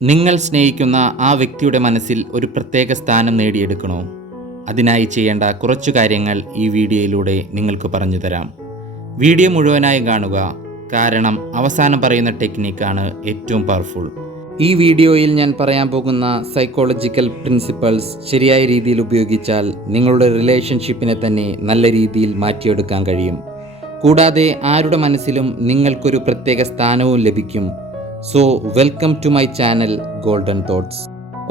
നിങ്ങൾ സ്നേഹിക്കുന്ന ആ വ്യക്തിയുടെ മനസ്സിൽ ഒരു പ്രത്യേക സ്ഥാനം നേടിയെടുക്കണോ? അതിനായി ചെയ്യേണ്ട കുറച്ചു കാര്യങ്ങൾ ഈ വീഡിയോയിലൂടെ നിങ്ങൾക്ക് പറഞ്ഞു തരാം. വീഡിയോ മുഴുവനായി കാണുക, കാരണം അവസാനം പറയുന്ന ടെക്നിക്കാണ് ഏറ്റവും പവർഫുൾ. ഈ വീഡിയോയിൽ ഞാൻ പറയാൻ പോകുന്ന സൈക്കോളജിക്കൽ പ്രിൻസിപ്പൾസ് ശരിയായ രീതിയിൽ ഉപയോഗിച്ചാൽ നിങ്ങളുടെ റിലേഷൻഷിപ്പിനെ തന്നെ നല്ല രീതിയിൽ മാറ്റിയെടുക്കാൻ കഴിയും. കൂടാതെ ആരുടെ മനസ്സിലും നിങ്ങൾക്കൊരു പ്രത്യേക സ്ഥാനവും ലഭിക്കും. So welcome to my channel golden thoughts.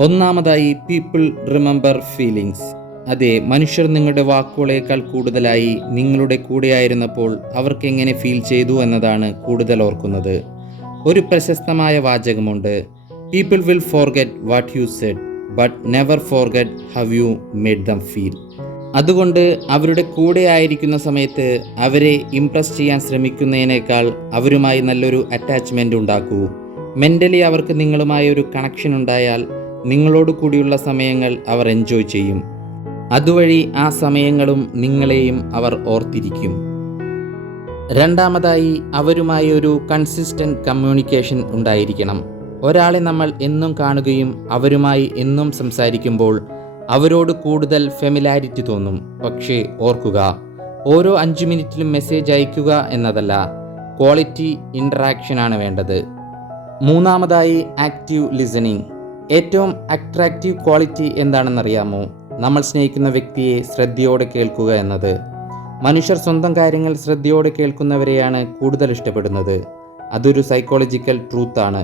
ഒന്നാമതായി, പീപ്പിൾ റിമെമ്പർ ഫീലിങ്സ്. അതെ, മനുഷ്യർ നിങ്ങളുടെ വാക്കുകളേക്കാൾ കൂടുതലായി നിങ്ങളുടെ കൂടെയായിരുന്നപ്പോൾ അവർക്ക് എങ്ങനെ ഫീൽ ചെയ്തു എന്നതാണ് കൂടുതൽ ഓർക്കുന്നത്. ഒരു പ്രശസ്തമായ വാചകമുണ്ട്: people will forget what you said but never forget how you made them feel. അതുകൊണ്ട് അവരുടെ കൂടെ ആയിരിക്കുന്ന സമയത്ത് അവരെ ഇംപ്രസ് ചെയ്യാൻ ശ്രമിക്കുന്നതിനേക്കാൾ അവരുമായി നല്ലൊരു അറ്റാച്ച്മെൻ്റ് ഉണ്ടാക്കൂ. മെൻ്റലി അവർക്ക് നിങ്ങളുമായി ഒരു കണക്ഷൻ ഉണ്ടായാൽ നിങ്ങളോട് കൂടിയുള്ള സമയങ്ങൾ അവർ എൻജോയ് ചെയ്യും. അതുവഴി ആ സമയങ്ങളും നിങ്ങളെയും അവർ ഓർത്തിരിക്കും. രണ്ടാമതായി, അവരുമായി ഒരു കൺസിസ്റ്റൻ്റ് കമ്മ്യൂണിക്കേഷൻ ഉണ്ടായിരിക്കണം. ഒരാളെ നമ്മൾ എന്നും കാണുകയും അവരുമായി എന്നും സംസാരിക്കുമ്പോൾ അവരോട് കൂടുതൽ ഫെമിലാരിറ്റി തോന്നും. പക്ഷേ ഓർക്കുക, ഓരോ 5 മിനിറ്റിലും മെസ്സേജ് അയക്കുക എന്നതല്ല, ക്വാളിറ്റി ഇൻറ്ററാക്ഷനാണ് വേണ്ടത്. മൂന്നാമതായി, ആക്റ്റീവ് ലിസണിങ്. ഏറ്റവും അട്രാക്റ്റീവ് ക്വാളിറ്റി എന്താണെന്നറിയാമോ? നമ്മൾ സ്നേഹിക്കുന്ന വ്യക്തിയെ ശ്രദ്ധയോടെ കേൾക്കുക എന്നത്. മനുഷ്യർ സ്വന്തം കാര്യങ്ങൾ ശ്രദ്ധയോടെ കേൾക്കുന്നവരെയാണ് കൂടുതൽ ഇഷ്ടപ്പെടുന്നത്. അതൊരു സൈക്കോളജിക്കൽ ട്രൂത്താണ്.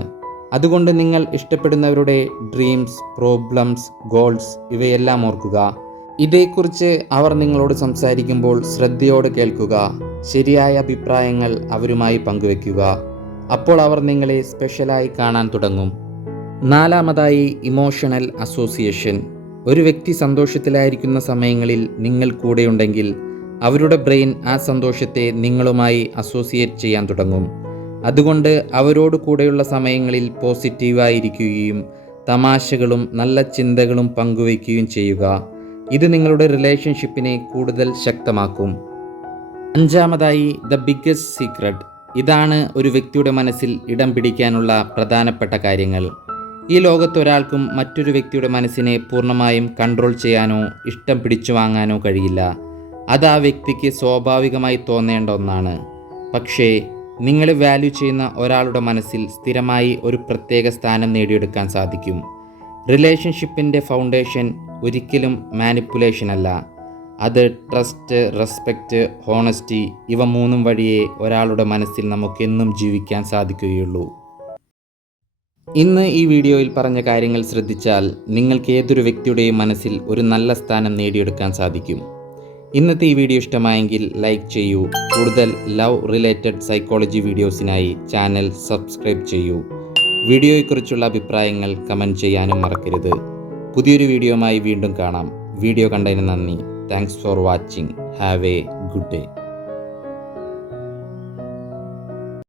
അതുകൊണ്ട് നിങ്ങൾ ഇഷ്ടപ്പെടുന്നവരുടെ ഡ്രീംസ്, പ്രോബ്ലംസ്, ഗോൾസ് ഇവയെല്ലാം ഓർക്കുക. ഇതേക്കുറിച്ച് അവർ നിങ്ങളോട് സംസാരിക്കുമ്പോൾ ശ്രദ്ധയോടെ കേൾക്കുക. ശരിയായ അഭിപ്രായങ്ങൾ അവരുമായി പങ്കുവെക്കുക. അപ്പോൾ അവർ നിങ്ങളെ സ്പെഷ്യലായി കാണാൻ തുടങ്ങും. നാലാമതായി, ഇമോഷണൽ അസോസിയേഷൻ. ഒരു വ്യക്തി സന്തോഷത്തിലായിരിക്കുന്ന സമയങ്ങളിൽ നിങ്ങൾ കൂടെയുണ്ടെങ്കിൽ അവരുടെ ബ്രെയിൻ ആ സന്തോഷത്തെ നിങ്ങളുമായി അസോസിയേറ്റ് ചെയ്യാൻ തുടങ്ങും. അതുകൊണ്ട് അവരോട് കൂടെയുള്ള സമയങ്ങളിൽ പോസിറ്റീവായിരിക്കുകയും തമാശകളും നല്ല ചിന്തകളും പങ്കുവയ്ക്കുകയും ചെയ്യുക. ഇത് നിങ്ങളുടെ റിലേഷൻഷിപ്പിനെ കൂടുതൽ ശക്തമാക്കും. അഞ്ചാമതായി, ദ ബിഗ്ഗസ്റ്റ് സീക്രട്ട്. ഇതാണ് ഒരു വ്യക്തിയുടെ മനസ്സിൽ ഇടം പിടിക്കാനുള്ള പ്രധാനപ്പെട്ട കാര്യങ്ങൾ. ഈ ലോകത്തൊരാൾക്കും മറ്റൊരു വ്യക്തിയുടെ മനസ്സിനെ പൂർണ്ണമായും കൺട്രോൾ ചെയ്യാനോ ഇഷ്ടം പിടിച്ചു വാങ്ങാനോ കഴിയില്ല. അത് ആ വ്യക്തിക്ക് സ്വാഭാവികമായി തോന്നേണ്ട ഒന്നാണ്. പക്ഷേ നിങ്ങളെ വാല്യൂ ചെയ്യുന്ന ഒരാളുടെ മനസ്സിൽ സ്ഥിരമായി ഒരു പ്രത്യേക സ്ഥാനം നേടിയെടുക്കാൻ സാധിക്കും. റിലേഷൻഷിപ്പിൻ്റെ ഫൗണ്ടേഷൻ ഒരിക്കലും മാനിപ്പുലേഷൻ അല്ല. അത് ട്രസ്റ്റ്, റെസ്പെക്റ്റ്, ഹോണസ്റ്റി ഇവ മൂന്നും വഴിയേ ഒരാളുടെ മനസ്സിൽ നമുക്കെന്നും ജീവിക്കാൻ സാധിക്കുകയുള്ളൂ. ഇന്ന് ഈ വീഡിയോയിൽ പറഞ്ഞ കാര്യങ്ങൾ ശ്രദ്ധിച്ചാൽ നിങ്ങൾക്ക് ഏതൊരു വ്യക്തിയുടെയും മനസ്സിൽ ഒരു നല്ല സ്ഥാനം നേടിയെടുക്കാൻ സാധിക്കും. ഇന്നത്തെ ഈ വീഡിയോ ഇഷ്ടമായെങ്കിൽ ലൈക്ക് ചെയ്യൂ. കൂടുതൽ ലവ് റിലേറ്റഡ് സൈക്കോളജി വീഡിയോസിനായി ചാനൽ സബ്സ്ക്രൈബ് ചെയ്യൂ. വീഡിയോയെക്കുറിച്ചുള്ള അഭിപ്രായങ്ങൾ കമൻറ്റ് ചെയ്യാനും മറക്കരുത്. പുതിയൊരു വീഡിയോയുമായി വീണ്ടും കാണാം. വീഡിയോ കണ്ടതിന് നന്ദി. Thanks for watching. Have A good day.